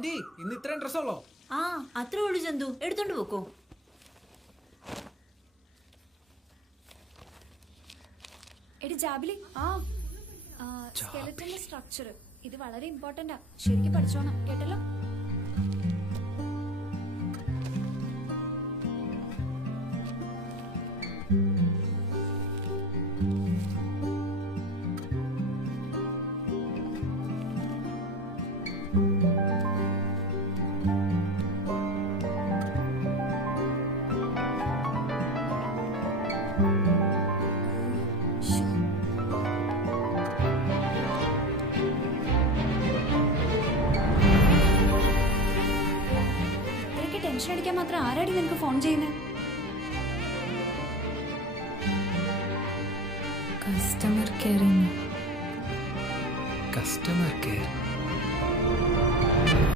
Anti ഇന്ന് ഇത്രയും ഡ്രസ്സുള്ളോ? ആ അത്രേ ഉള്ളൂ ചന്തു, എടുത്തോണ്ട് പോക്കോ. എടി ജാബിലി, സ്കെലറ്റന്റെ സ്ട്രക്ചർ ഇത് വളരെ ഇമ്പോർട്ടന്റാ, ശരിക്കും പഠിച്ചോണം കേട്ടല്ലോ. ടെൻഷൻ അടിക്കാൻ മാത്രം ആരാടി നിനക്ക് ഫോൺ ചെയ്യുന്നത്? Customer caring. Customer care